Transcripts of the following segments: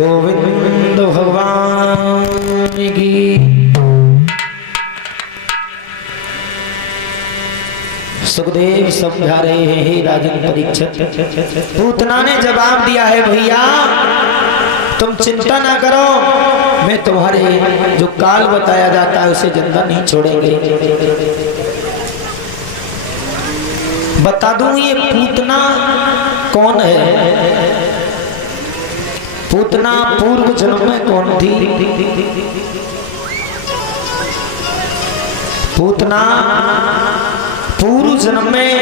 गोविंद भगवान की। सुखदेव समझा रहे हैं, हे राजन परीक्षित, पूतना ने जवाब दिया है, भैया तुम चिंता ना करो, मैं तुम्हारे जो काल बताया जाता है उसे जिंदा नहीं छोड़ेंगे। बता दूं ये पूतना कौन है? पूतना पूर्व जन्म में कौन थी? पूतना पूर्व जन्म में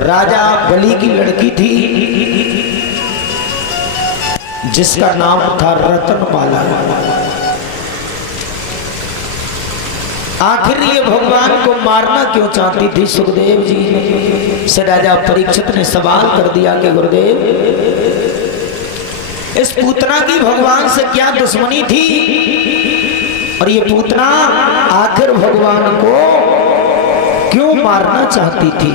राजा बलि की लड़की थी, जिसका नाम था रतनमाला। आखिर ये भगवान को मारना क्यों चाहती थी? सुखदेव जी से राजा परीक्षित ने सवाल कर दिया कि गुरुदेव, इस पूतना की भगवान से क्या दुश्मनी थी, और ये पूतना आखिर भगवान को क्यों मारना चाहती थी?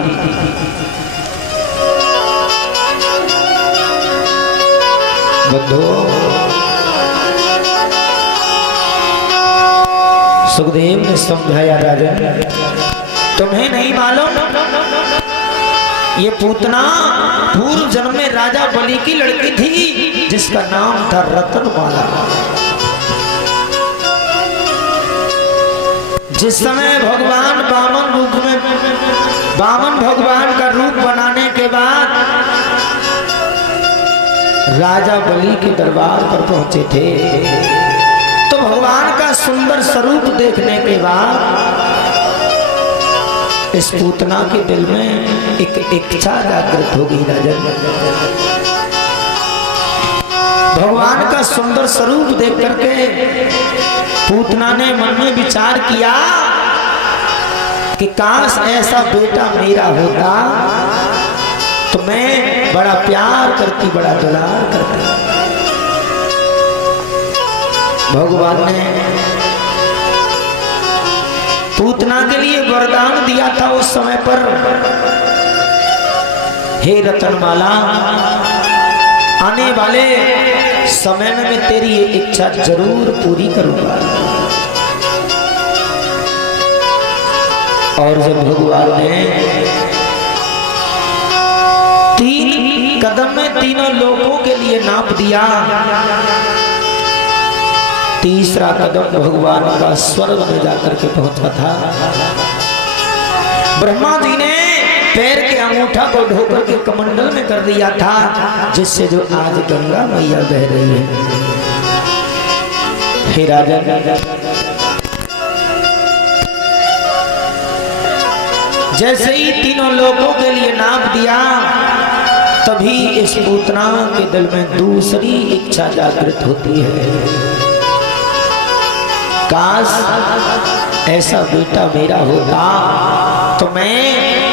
बंधुओं, सुखदेव ने समझाया, राजन तुम्हें नहीं मालूम, ये पूतना पूर्व जन्म में राजा बलि की लड़की थी, जिसका नाम था रतनमाला। जिस समय भगवान वामन भगवान का रूप बनाने के बाद राजा बलि के दरबार पर पहुंचे थे, तो भगवान का सुंदर स्वरूप देखने के बाद इस पूतना के दिल में एक इच्छा जागृत हो गई। राजन, भगवान का सुंदर स्वरूप देख करके पूतना ने मन में विचार किया कि काश ऐसा बेटा मेरा होता तो मैं बड़ा प्यार करती, बड़ा दुलार करती। भगवान ने पूतना के लिए वरदान दिया था उस समय पर, हे रतनमाला, आने वाले समय में मैं तेरी ये इच्छा जरूर पूरी करूंगा। और जब भगवान ने 3 कदम में तीनों लोगों के लिए नाप दिया, तीसरा कदम भगवान का स्वर्ग में जाकर के पहुंचा था। ब्रह्मा जी ने पैर के अंगूठा को ढोकर के कमंडल में कर दिया था, जिससे जो आज गंगा मैया बह रही है। हे राजन, जैसे ही तीनों लोगों के लिए नाप दिया, तभी इस पूतना के दिल में दूसरी इच्छा जागृत होती है, काश ऐसा बेटा मेरा होता तो मैं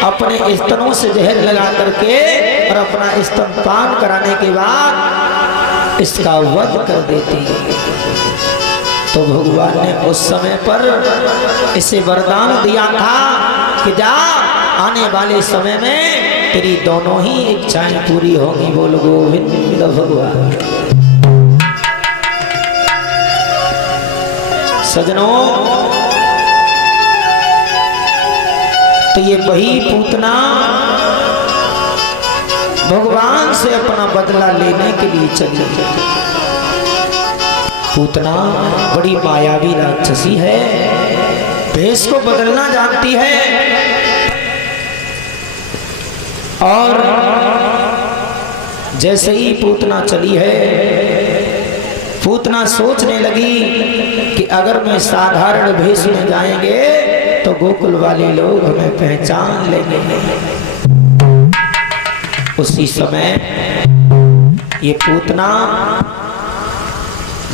अपने स्तनों से जहर लगा करके और अपना स्तनपान कराने के बाद इसका वध कर देती। तो भगवान ने उस समय पर इसे वरदान दिया था कि जा, आने वाले समय में तेरी दोनों ही इच्छाएं पूरी होंगी। बोल गोविंद भगवान। सजनों, तो ये वही पूतना भगवान से अपना बदला लेने के लिए चली। पूतना बड़ी मायावी राक्षसी है, भेष को बदलना जानती है, और जैसे ही पूतना चली है, पूतना सोचने लगी कि अगर मैं साधारण भेष में जाएंगे तो गोकुल वाले लोग हमें पहचान लेंगे। उसी समय ये पूतना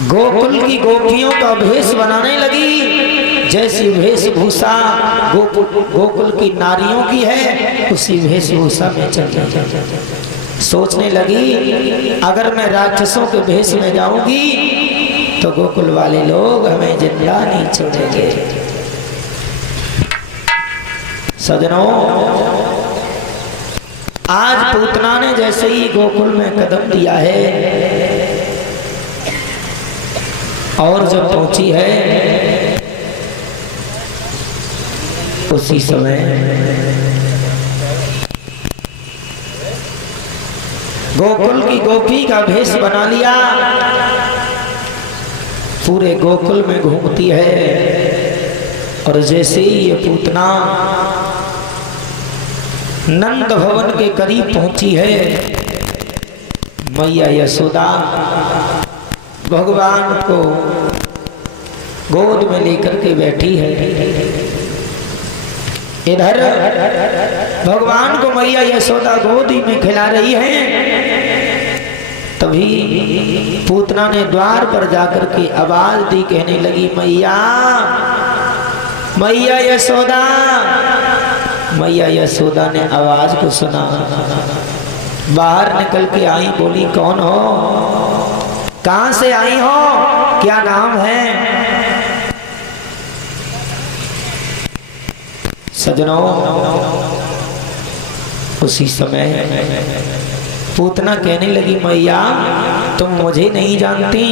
गोकुल की गोपियों का भेष बनाने लगी। जैसी वेशभूषा गोकुल की नारियों की है, उसी वेशभूषा में चल सोचने लगी, अगर मैं राक्षसों के भेष में जाऊंगी तो गोकुल वाले लोग हमें जिंदा नहीं छोड़ेंगे। सजनों, आज पूतना ने जैसे ही गोकुल में कदम दिया है, और जब पहुंची है उसी समय गोकुल की गोपी का भेष बना लिया, पूरे गोकुल में घूमती है। और जैसे ही ये पूतना नंद भवन के करीब पहुंची है, मैया यशोदा भगवान को गोद में लेकर के बैठी है। इधर भगवान को मैया यशोदा गोदी में खिला रही है। तभी पूतना ने द्वार पर जाकर के आवाज दी, कहने लगी मैया मैया यशोदा। मैया यशोदा ने आवाज को सुना, बाहर निकल के आई, बोली कौन हो, कहां से आई हो, क्या नाम है। सजनों, उसी समय पूतना कहने लगी मैया तुम मुझे नहीं जानती,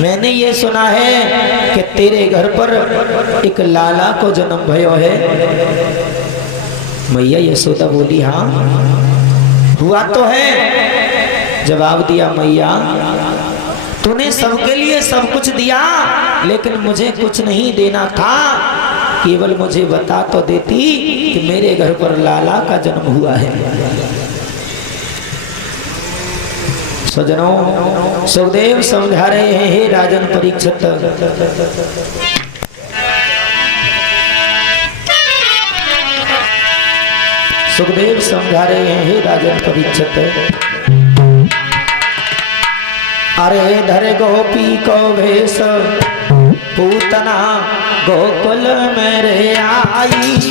मैंने ये सुना है कि तेरे घर पर एक लाला को जन्म भयो है। मैया यशोदा बोली हाँ हुआ तो है। जवाब दिया मैया तूने सबके लिए सब कुछ दिया, लेकिन मुझे कुछ नहीं देना था, केवल मुझे बता तो देती कि मेरे घर पर लाला का जन्म हुआ है। सजनों, सुखदेव समझा रहे हैं, हे राजन परीक्षित, सुखदेव समझा रहे हैं, हे राजन परीक्षित, अरे धर गोपी को भेष पूतना गोकुल में रे आई।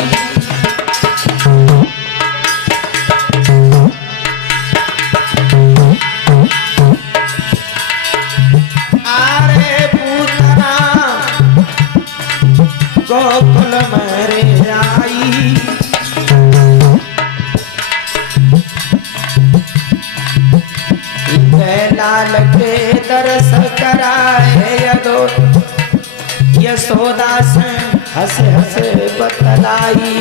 अरे पूतना गोकुल में रे आई। लाल के दर्श कराए यदो यशोदा से हंस हंस बतलाई।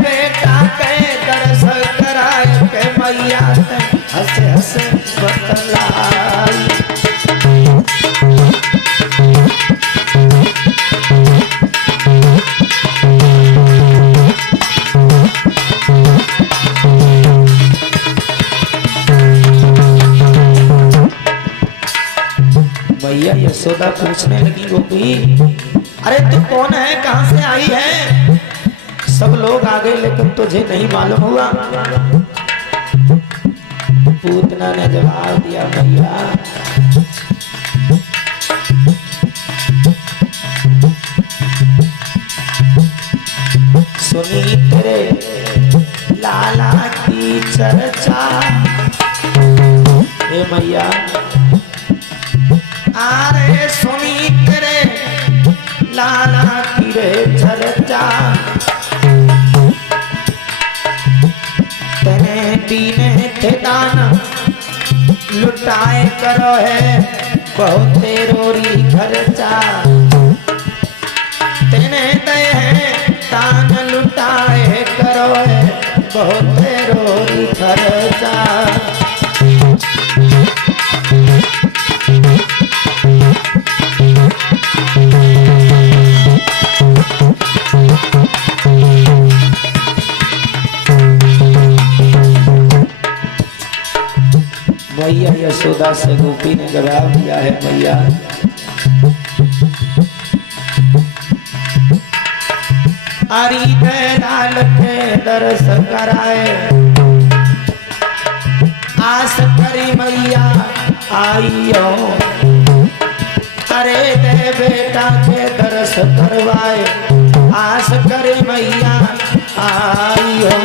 बेटा के दर्श कराए के मैया हंस हंस बतलाई। मैया यशोदा पूछने लगी गोपी अरे तू कौन है, कहां से आई है। सब लोग आ गए लेकिन तुझे नहीं मालूम हुआ। पूतना ने जवाब दिया मैया सुनी तेरे लाला की चर्चा। हे मैया अरे सुनी तेरे लाला की रे चर्चा। तेने दीने थे दान लुटाए करो है बहुत रोरी खर्चा। तेने दे दान लुटाए करो है बहुत रोरी खर्चा। मैया यशोदा से गोपी ने जवाब दिया है मैया अरी लाल के दर्श कराए आस करी मैया आइयो। अरे दे बेटा के दर्श करवाए आस करे मैया आइयो।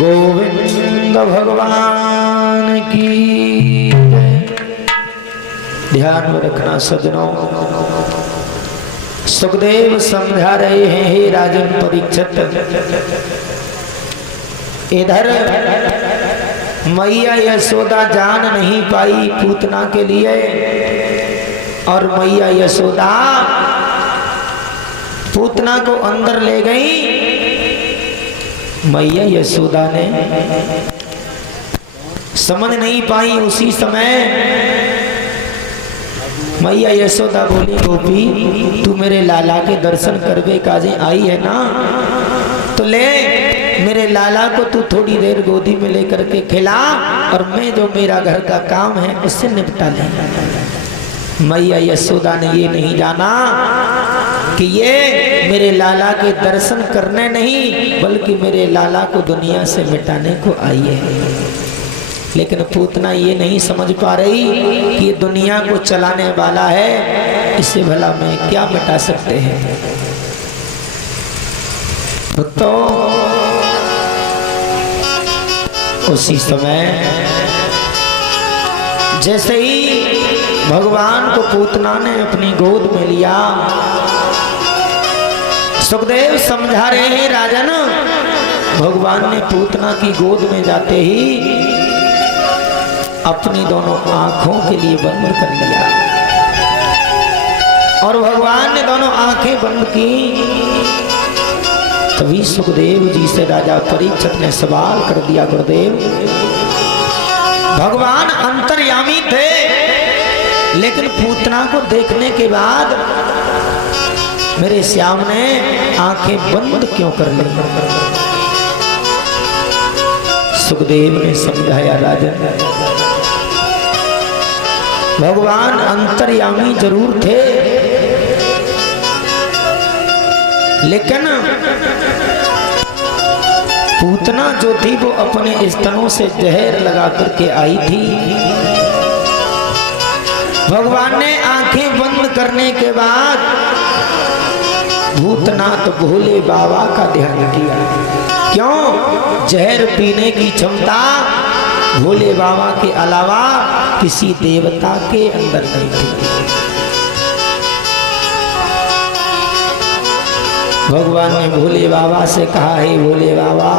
गोविंद भगवान की ध्यान में रखना सजनों, सुखदेव समझा रहे हैं, हे राजन परीक्षित, इधर मैया यशोदा जान नहीं पाई पूतना के लिए, और मैया यशोदा पूतना को अंदर ले गई। मैया यशोदा ने समझ नहीं पाई। उसी समय मैया यशोदा बोली, गोपी तू मेरे लाला के दर्शन करवे काजे आई है ना, तो ले मेरे लाला को तू थोड़ी देर गोदी में लेकर के खिला, और मैं जो मेरा घर का काम है उससे निपटा ले। मैया यशोदा ने ये नहीं जाना कि ये मेरे लाला के दर्शन करने नहीं, बल्कि मेरे लाला को दुनिया से मिटाने को आई है। लेकिन पूतना ये नहीं समझ पा रही कि ये दुनिया को चलाने वाला है, इससे भला मैं क्या मिटा सकते हैं। तो उसी समय जैसे ही भगवान को पूतना ने अपनी गोद में लिया, सुखदेव समझा रहे हैं राजन, भगवान ने पूतना की गोद में जाते ही अपनी दोनों आंखों के लिए बंद कर लिया, और भगवान ने दोनों आंखें बंद की। तभी सुखदेव जी से राजा परीक्षित ने सवाल कर दिया, गुरुदेव भगवान अंतर्यामी थे, लेकिन पूतना को देखने के बाद मेरे श्याम ने आंखें बंद क्यों कर ली। सुखदेव ने समझाया, राजन भगवान अंतर्यामी जरूर थे, लेकिन पूतना जो थी वो अपने स्तनों से जहर लगा करके आई थी। भगवान ने आंखें बंद करने के बाद भूतनाथ भोले बाबा का ध्यान किया। क्यों? जहर पीने की क्षमता भोले बाबा के अलावा किसी देवता के अंदर नहीं थी। भगवान ने भोले बाबा से कहा, है भोले बाबा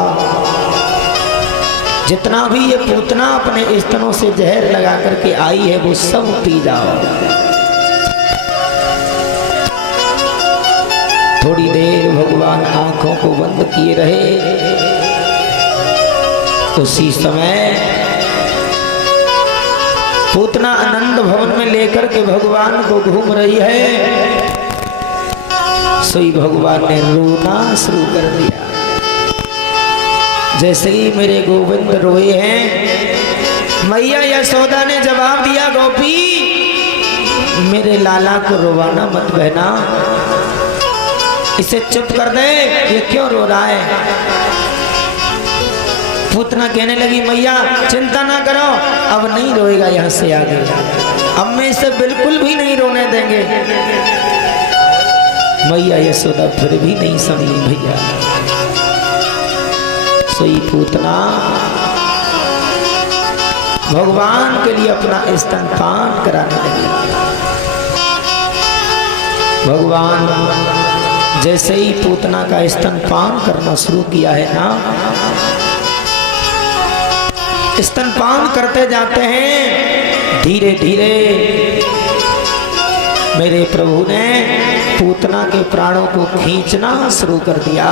जितना भी ये पूतना अपने स्तनों से जहर लगा करके आई है वो सब पी जाओ। थोड़ी देर भगवान आंखों को बंद किए रहे। उसी समय पूतना आनंद भवन में लेकर के भगवान को घूम रही है। सोई भगवान ने रोना शुरू कर दिया। जैसे ही मेरे गोविंद रोए हैं, मैया यशोदा ने जवाब दिया, गोपी मेरे लाला को रोवाना मत बहना, इसे चुप कर दे, ये क्यों रो रहा है। पूतना कहने लगी, मैया चिंता ना करो, अब नहीं रोएगा यहाँ से आगे, अब मैं इसे बिल्कुल भी नहीं रोने देंगे। मैया यशोदा फिर भी नहीं समझी भैया। सोई पूतना भगवान के लिए अपना स्तनपान कराने लगी। भगवान जैसे ही पूतना का स्तनपान करना शुरू किया है ना, स्तनपान करते जाते हैं, धीरे धीरे मेरे प्रभु ने पूतना के प्राणों को खींचना शुरू कर दिया।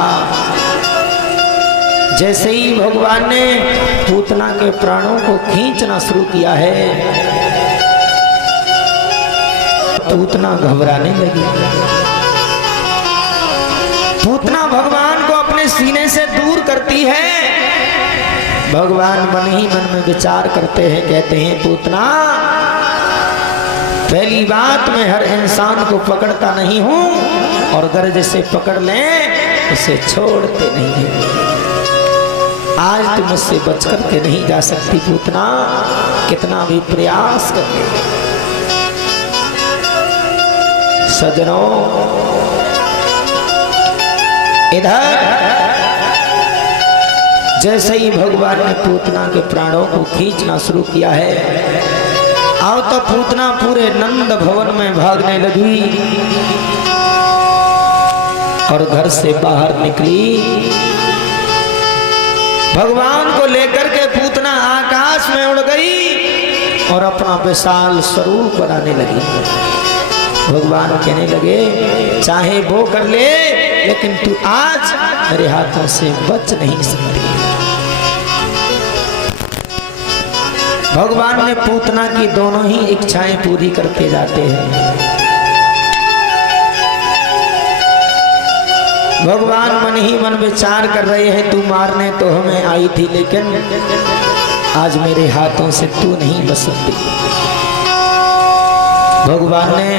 जैसे ही भगवान ने पूतना के प्राणों को खींचना शुरू किया है, पूतना घबराने लगी। पूतना भगवान को अपने सीने से दूर करती है। भगवान मन ही मन में विचार करते हैं, कहते हैं, पूतना पहली बात मैं हर इंसान को पकड़ता नहीं हूं, और अगर जैसे पकड़ लें उसे छोड़ते नहीं हैं। आज तुम मुझसे बच करके नहीं जा सकती पूतना, कितना भी प्रयास कर ले। सजनों, इधर जैसे ही भगवान ने पूतना के प्राणों को खींचना शुरू किया है, आओ तो पूतना पूरे नंद भवन में भागने लगी और घर से बाहर निकली। भगवान को लेकर के पूतना आकाश में उड़ गई और अपना विशाल स्वरूप बनाने लगी। भगवान कहने लगे चाहे वो कर ले, लेकिन तू आज मेरे हाथों से बच नहीं सकती। भगवान ने पूतना की दोनों ही इच्छाएं पूरी करके जाते हैं। भगवान मन ही मन विचार कर रहे हैं, तू मारने तो हमें आई थी, लेकिन आज मेरे हाथों से तू नहीं बच सकती। भगवान ने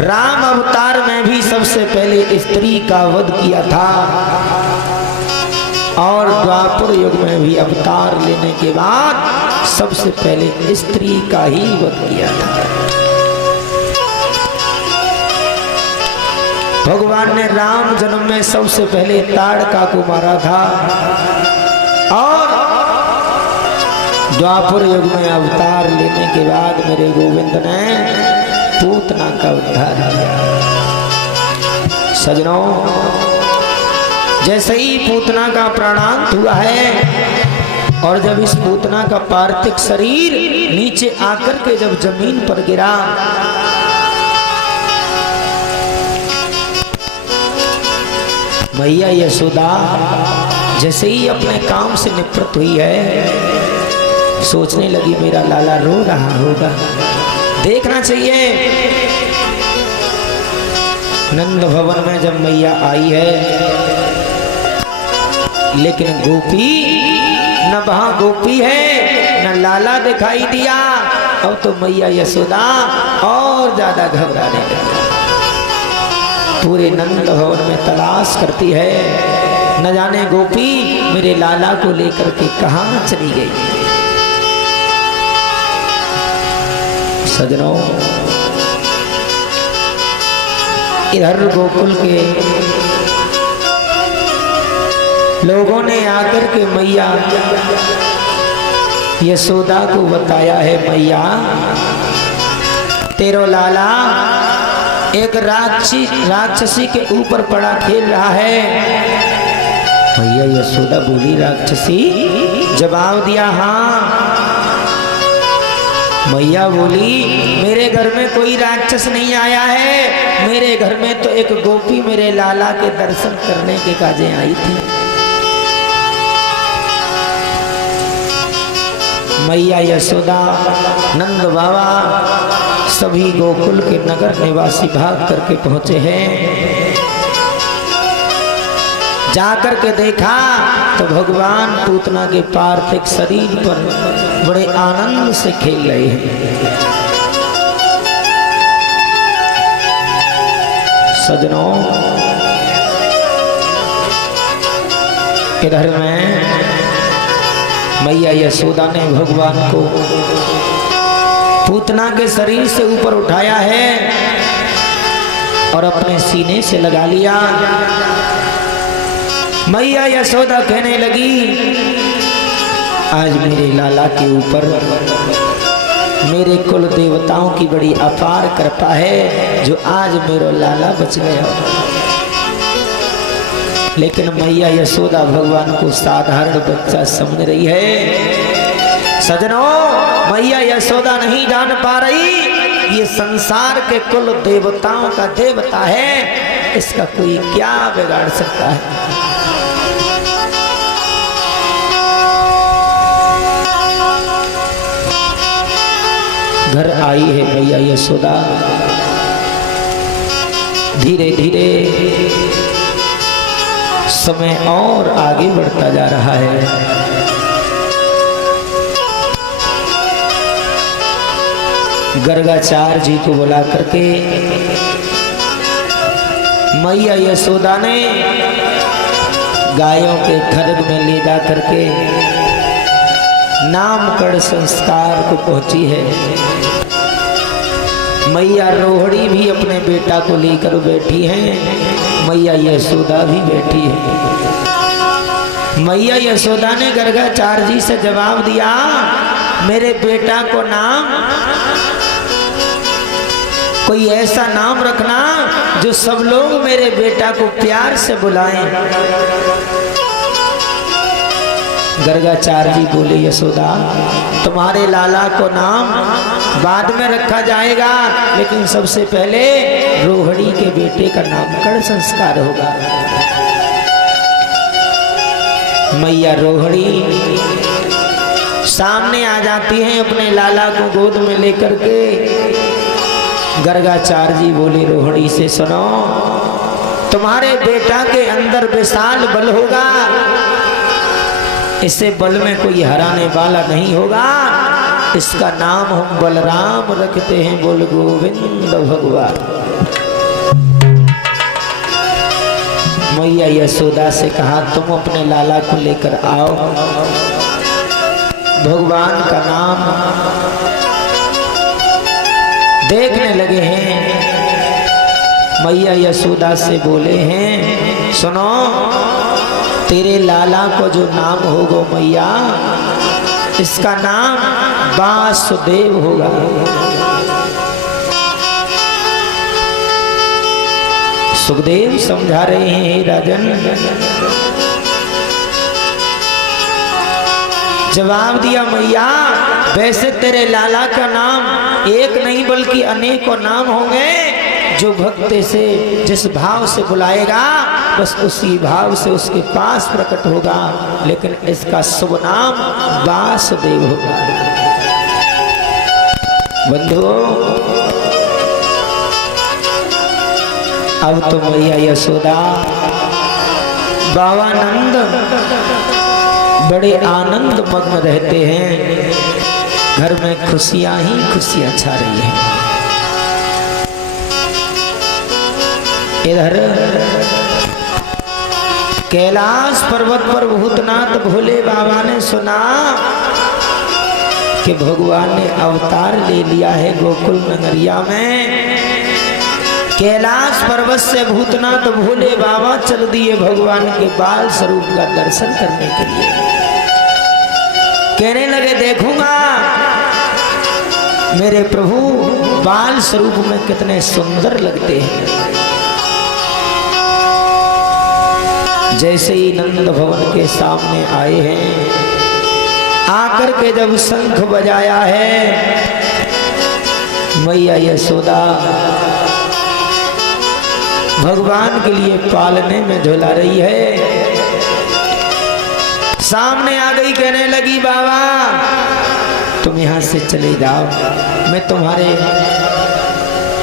राम अवतार में भी सबसे पहले स्त्री का वध किया था और द्वापर युग में भी अवतार लेने के बाद सबसे पहले स्त्री का ही वध किया था। भगवान ने राम जन्म में सबसे पहले ताड़का को मारा था और द्वापर युग में अवतार लेने के बाद मेरे गोविंद ने पूतना का उद्धार किया। सजनों, जैसे ही पूतना का प्राणांत हुआ है और जब इस पूतना का पार्थिव शरीर नीचे आकर के जब जमीन पर गिरा, मैया यशोदा जैसे ही अपने काम से निवृत्त हुई है, सोचने लगी मेरा लाला रो रहा होगा, देखना चाहिए। नंद भवन में जब मैया आई है, लेकिन गोपी न वहां गोपी है न लाला दिखाई दिया। अब तो मैया यशोदा और ज्यादा घबराने लगी। पूरे नंद भवन में तलाश करती है, न जाने गोपी मेरे लाला को लेकर के कहां चली गई। सजनों, इधर गोकुल के लोगों ने आकर के मैया यशोदा को बताया है, मैया तेरो लाला एक राक्षसी के ऊपर पड़ा खेल रहा है। मैया यशोदा बोली राक्षसी? जवाब दिया हाँ। मैया बोली मेरे घर में कोई राक्षस नहीं आया है, मेरे घर में तो एक गोपी मेरे लाला के दर्शन करने के काजे आई थी। मैया यशोदा, नंद बाबा, सभी गोकुल के नगर निवासी भाग करके पहुंचे हैं। जाकर के देखा तो भगवान पूतना के पार्थिव शरीर पर बड़े आनंद से खेल रहे हैं। सजनों, इधर में मैया यशोदा ने भगवान को पूतना के शरीर से ऊपर उठाया है और अपने सीने से लगा लिया। मैया यशोदा कहने लगी आज मेरे लाला के ऊपर मेरे कुल देवताओं की बड़ी अपार कृपा है जो आज मेरा लाला बच गया। लेकिन मैया यशोदा भगवान को साधारण बच्चा समझ रही है। सजनों, मैया यशोदा नहीं जान पा रही ये संसार के कुल देवताओं का देवता है, इसका कोई क्या बिगाड़ सकता है। घर आई है मैया यशोदा। धीरे धीरे समय और आगे बढ़ता जा रहा है। गर्गाचार्य जी को बुला करके मैया यशोदा ने गायों के खरग में ले जा करके नामकरण संस्कार को पहुंची है। मैया रोहिणी भी अपने बेटा को लेकर बैठी हैं, मैया यशोदा भी बैठी है। मैया यशोदा ने गर्गाचार्य जी से जवाब दिया मेरे बेटा को नाम कोई ऐसा नाम रखना जो सब लोग मेरे बेटा को प्यार से बुलाएं। गर्गाचार्य जी बोले यशोदा तुम्हारे लाला को नाम बाद में रखा जाएगा, लेकिन सबसे पहले रोहिणी के बेटे का नामकरण संस्कार होगा। मैया रोहिणी सामने आ जाती हैं अपने लाला को गोद में लेकर के। गर्गाचार्य जी बोले रोहिणी से सुनो, तुम्हारे बेटा के अंदर विशाल बल होगा, इसे बल में कोई हराने वाला नहीं होगा। इसका नाम हम बलराम रखते हैं, बोल गोविंद भगवान। मैया यशोदा से कहा तुम अपने लाला को लेकर आओ। भगवान का नाम देखने लगे हैं। मैया यशोदा से बोले हैं सुनो, तेरे लाला को जो नाम होगा मैया, इसका नाम वासुदेव होगा। सुखदेव समझा रहे हैं राजन। जवाब दिया मैया वैसे तेरे लाला का नाम एक नहीं बल्कि अनेकों नाम होंगे, जो भक्त से जिस भाव से बुलाएगा बस उसी भाव से उसके पास प्रकट होगा, लेकिन इसका शुभ नाम वासुदेव होगा। बंधुओं अब तो मैया यशोदा बाबानंद बड़े आनंद मग्न रहते हैं। घर में खुशियां ही खुशियां छा रही हैं। इधर कैलाश पर्वत पर भूतनाथ भोले बाबा ने सुना कि भगवान ने अवतार ले लिया है गोकुल नगरिया में। कैलाश पर्वत से भूतनाथ भोले बाबा चल दिए भगवान के बाल स्वरूप का दर्शन करने के लिए। कहने लगे देखूंगा मेरे प्रभु बाल स्वरूप में कितने सुंदर लगते हैं। जैसे ही नंद भवन के सामने आए हैं, आकर के जब शंख बजाया है, मैया यशोदा भगवान के लिए पालने में झुला रही है। सामने आ गई, कहने लगी बाबा तुम यहाँ से चले जाओ, मैं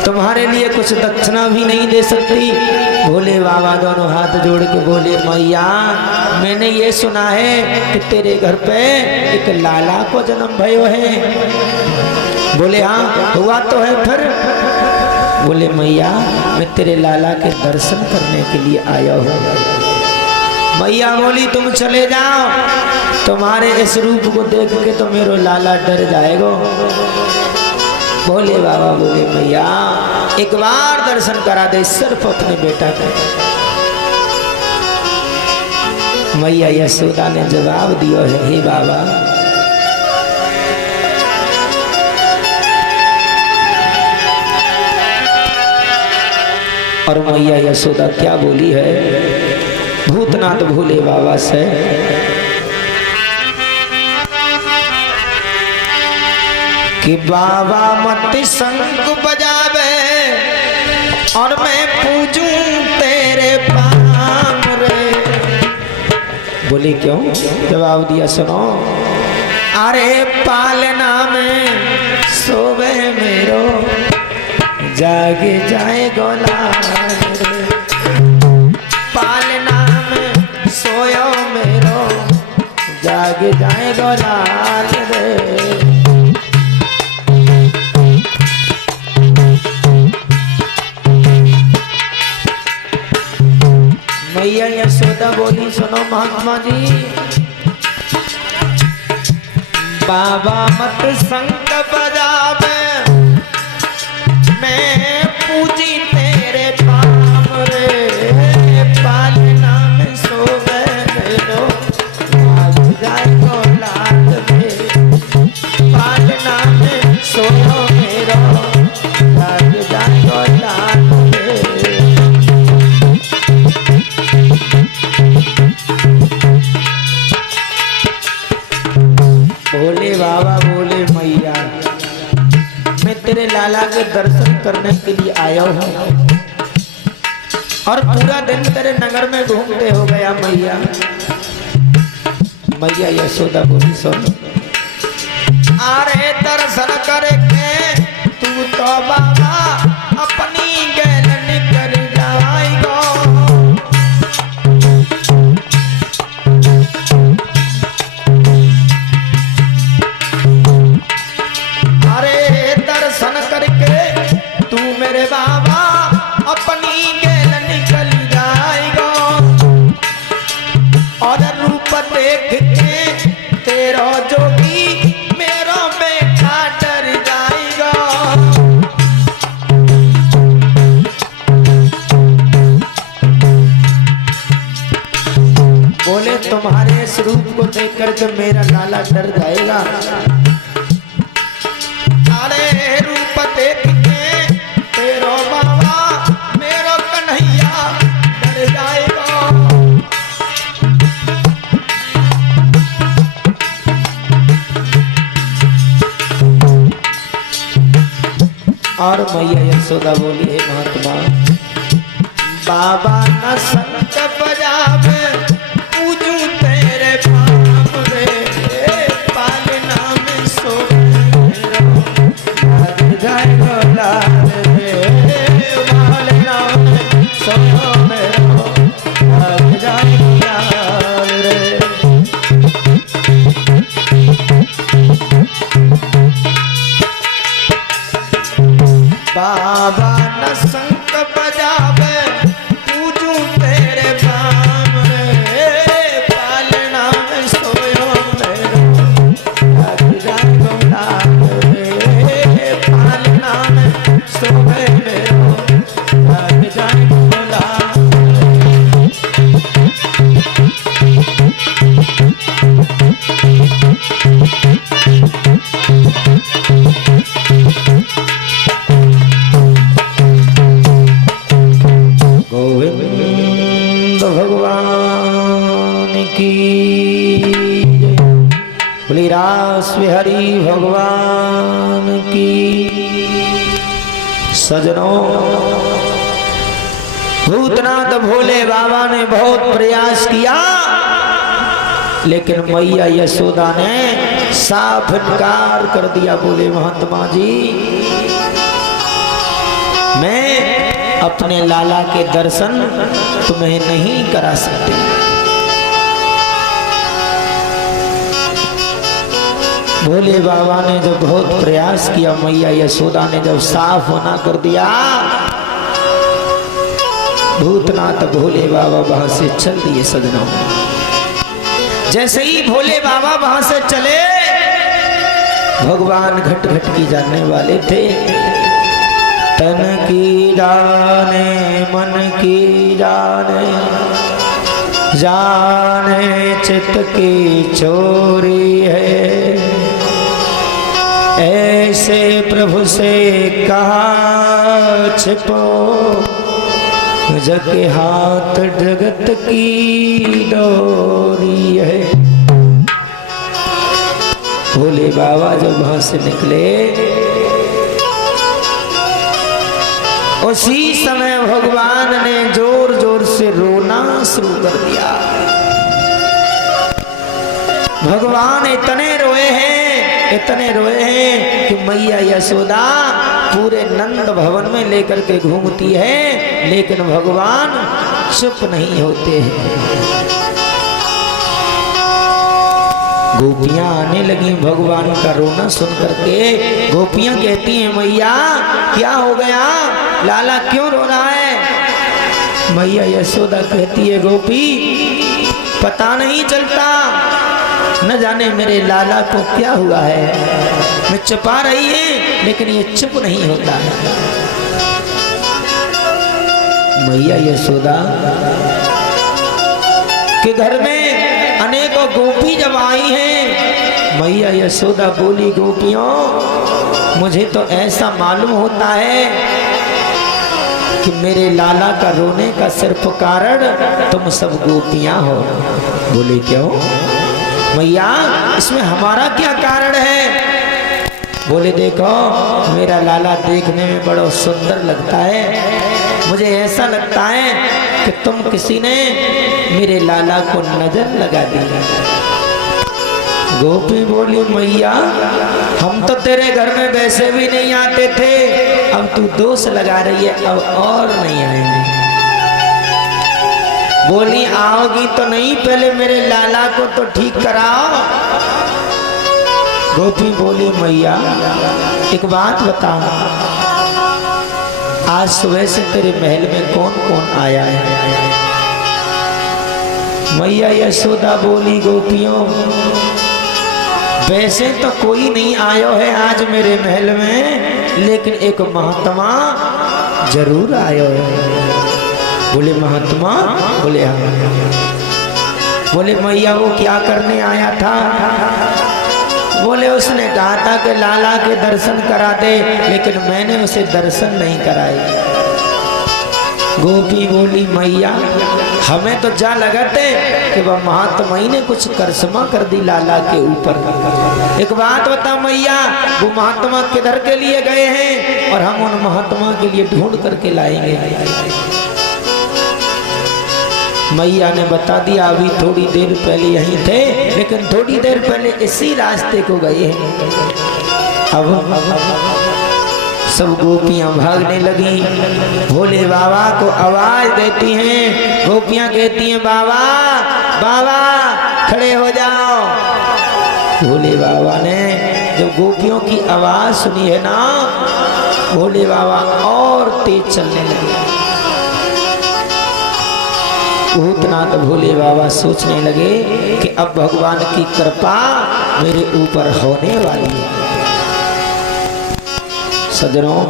तुम्हारे लिए कुछ दक्षिणा भी नहीं दे सकती। भोले बाबा दोनों हाथ जोड़ के बोले मैया मैंने ये सुना है कि तेरे घर पे एक लाला को जन्म भयो है। बोले हाँ हुआ तो है। फिर बोले मैया मैं तेरे लाला के दर्शन करने के लिए आया हूँ। मैया बोली तुम चले जाओ, तुम्हारे इस रूप को देख के तो मेरा लाला डर जाएगा। भोले बाबा बोले मैया एक बार दर्शन करा दे सिर्फ अपने बेटा को। मैया यशोदा ने जवाब दिया है हे बाबा और मैया यशोदा क्या बोली है भूतनाथ भोले बाबा से, कि बाबा मत शंख बजावे और मैं पूजूं तेरे पाम रे। बोली क्यों? जवाब दिया सुनो, अरे पालना में सोवे मेरो जाग जाए गोलाल रे। पालना में सोयो मेरो जाग जाए गोलाल रे। मैया यशोदा बोली सुनो महात्मा जी, बाबा मत शंख बजावे मैं पूजी तेरे पाम रे। पालना में सोवे मेरो जाग जाए गोलाल रे। तेरे लाला के दर्शन करने के लिए आया हूँ और पूरा दिन तेरे नगर में घूमते हो गया मैया। मैया यशोदा बोली सुन, अरे दर्शन करके तू तो बाबा अपनी गैलन कर जाएगा। अरे दर्शन करके तू मेरे बाबा अपनी गैलन निकल जाएगा और रूप देख के तेरा जोगी मेरा बेटा डर जाएगा। बोले तुम्हारे स्वरूप को देखकर जब मेरा लाला डर जाएगा। अरे रूप देख के तेरा बाबा मेरा कन्हैया डर जाएगा। और मैया यशोदा बोली, हे महात्मा बाबा न संत बजावे पूजू तेरे पाप रे, पालना में सो जाए गोला रे, पालना में सो जाए गोला रे। बाबा न शंख बजावे पूजू तेरे बाम रे, पालना में सोयो मेरो जाए गोला रे, पालना में सोए मेरो जाए गोला। गोविंद भगवान की जय, बोली रास बिहारी भगवान की। सजनों, भूतनाथ भोले बाबा ने बहुत प्रयास किया लेकिन मैया यशोदा ने साफ इनकार कर दिया। बोले महात्मा जी मैं अपने लाला के दर्शन तुम्हें नहीं करा सकती। भोले बाबा ने जब बहुत प्रयास किया, मैया यशोदा ने जब साफ मना कर दिया, भूतनाथ भोले बाबा वहां से चल दिए। सजनों, जैसे ही भोले बाबा वहां से चले, भगवान घट घट की जानने वाले थे। तन की जाने मन की जाने, जाने चित की चोरी है, ऐसे प्रभु से कहा छिपो, जग के हाथ जगत की डोरी है। भोले बाबा जब वहां से निकले, उसी समय भगवान ने जोर जोर से रोना शुरू कर दिया। भगवान इतने रोए हैं कि मैया यशोदा पूरे नंद भवन में लेकर के घूमती है, लेकिन भगवान चुप नहीं होते हैं। गोपियां आने लगी भगवान का रोना सुन करके। गोपियां कहती हैं, मैया क्या हो गया, लाला क्यों रो रहा है? मैया यशोदा कहती है, गोपी पता नहीं चलता, न जाने मेरे लाला को क्या हुआ है। मैं छुपा रही है लेकिन ये चुप नहीं होता है। मैया यशोदा के घर में अनेकों गोपी जब आई हैं, मैया यशोदा बोली, गोपियों मुझे तो ऐसा मालूम होता है कि मेरे लाला का रोने का सिर्फ कारण तुम सब गोपियां हो। बोले क्यों मैया, इसमें हमारा क्या कारण है? बोले देखो मेरा लाला देखने में बड़ा सुंदर लगता है, मुझे ऐसा लगता है कि तुम किसी ने मेरे लाला को नजर लगा दी। गोपी बोली मैया हम तो तेरे घर में वैसे भी नहीं आते थे, अब तू दोष लगा रही है, अब और नहीं आएंगे। बोली आओगी तो नहीं, पहले मेरे लाला को तो ठीक कराओ। गोपी बोली मैया एक बात बता, आज सुबह से तेरे महल में कौन कौन आया है? मैया यशोदा बोली गोपियों वैसे तो कोई नहीं आयो है आज मेरे महल में, लेकिन एक महात्मा जरूर आयो है। बोले महात्मा? बोले हाँ। बोले मैया वो क्या करने आया था? बोले उसने कहा था कि लाला के दर्शन करा दे, लेकिन मैंने उसे दर्शन नहीं कराए। गोपी बोली मैया हमें तो जा लगते कि वह महात्मा ही ने कुछ करिश्मा कर दी लाला के ऊपर। एक बात बता मैया, वो महात्मा किधर के लिए गए हैं और हम उन महात्मा के लिए ढूंढ करके लाएंगे। मैया ने बता दिया अभी थोड़ी देर पहले यहीं थे, लेकिन थोड़ी देर पहले इसी रास्ते को गए हैं। अब सब गोपियां भागने लगी, भोले बाबा को आवाज देती हैं। गोपियां कहती हैं बाबा बाबा खड़े हो जाओ। भोले बाबा ने जब गोपियों की आवाज सुनी है ना, भोले बाबा और तेज चलने लगे। भूतनाथ भोले बाबा सोचने लगे कि अब भगवान की कृपा मेरे ऊपर होने वाली है। सजनों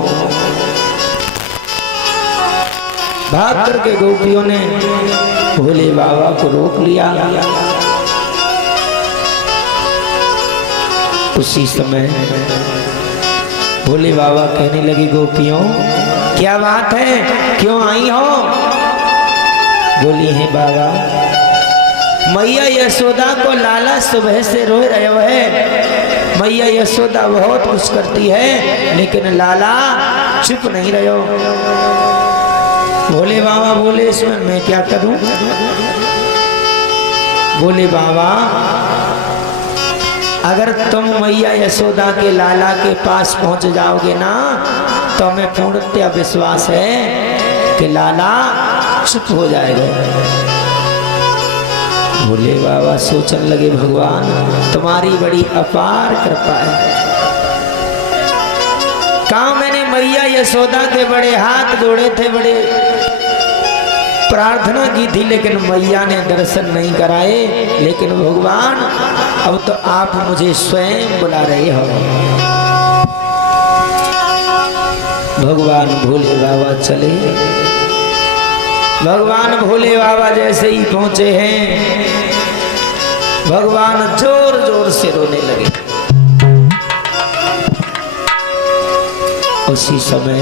भाग करके गोपियों ने भोले बाबा को रोक लिया। उसी समय भोले बाबा कहने लगे गोपियों क्या बात है, क्यों आई हो? बोली है बाबा मैया यशोदा को लाला सुबह से रो रहे है। मैया यशोदा बहुत कुछ करती है, लेकिन लाला चुप नहीं रहे हो। भोले बाबा बोले इसमें मैं क्या करूं? बोले बाबा अगर तुम मैया यशोदा के लाला के पास पहुंच जाओगे ना, तो हमें पूर्णतया विश्वास है कि लाला चुप हो जाएगा। भोले बाबा सोचने लगे भगवान तुम्हारी बड़ी अपार कृपा है। कहा मैंने मैया यशोदा के बड़े हाथ जोड़े थे, बड़े प्रार्थना की थी, लेकिन मैया ने दर्शन नहीं कराए। लेकिन भगवान अब तो आप मुझे स्वयं बुला रहे हो। भगवान भोले बाबा चले। भगवान भोले बाबा जैसे ही पहुंचे हैं, भगवान जोर जोर से रोने लगे। उसी समय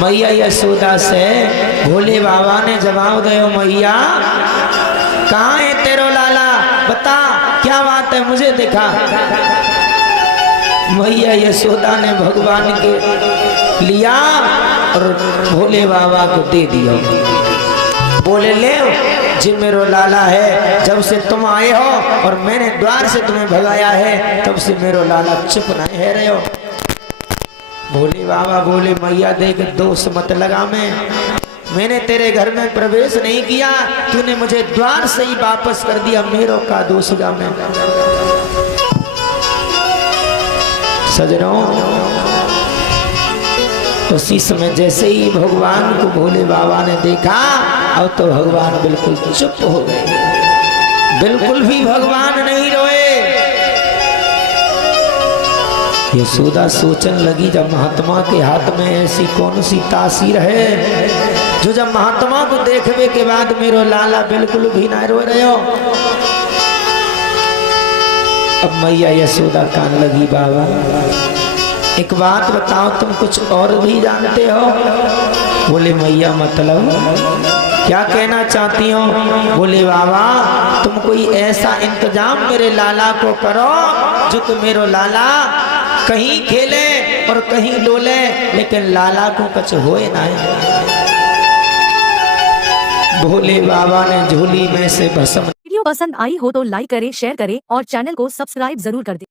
मैया यशोदा से भोले बाबा ने जवाब दिया मैया कहाँ है तेरो लाला, बता क्या बात है, मुझे दिखा। मैया यशोदा ने भगवान के लिया और भोले बाबा को दे दिया। बोले ले जी मेरो लाला है, जब से तुम आए हो और मैंने द्वार से तुम्हें भगाया है, तब से मेरो लाला चुप नहीं है रहे हो। भोले बाबा बोले मैया देख दोष मत लगा, मैंने तेरे घर में प्रवेश नहीं किया, तूने मुझे द्वार से ही वापस कर दिया, मेरो का दोष गा मैं। सजनों उसी समय जैसे ही भगवान को भोले बाबा ने देखा, अब तो भगवान बिल्कुल चुप हो गए, बिल्कुल भी भगवान नहीं रोए। यशोदा सोचने लगी जब महात्मा के हाथ में ऐसी कौन सी तासीर है जो जब महात्मा को देखने के बाद मेरो लाला बिल्कुल भी ना रो रहे हो। अब मैया यशोदा कान लगी बाबा एक बात बताओ, तुम कुछ और भी जानते हो? बोले मैया मतलब क्या कहना चाहती हो? बोले बाबा तुम कोई ऐसा इंतजाम मेरे लाला को करो जो कि मेरो लाला कहीं खेले और कहीं डोले, लेकिन लाला को कछ होए ना। भोले बाबा ने झोली में से भस्म। वीडियो पसंद आई हो तो लाइक करें, शेयर करें और चैनल को सब्सक्राइब जरूर कर दें।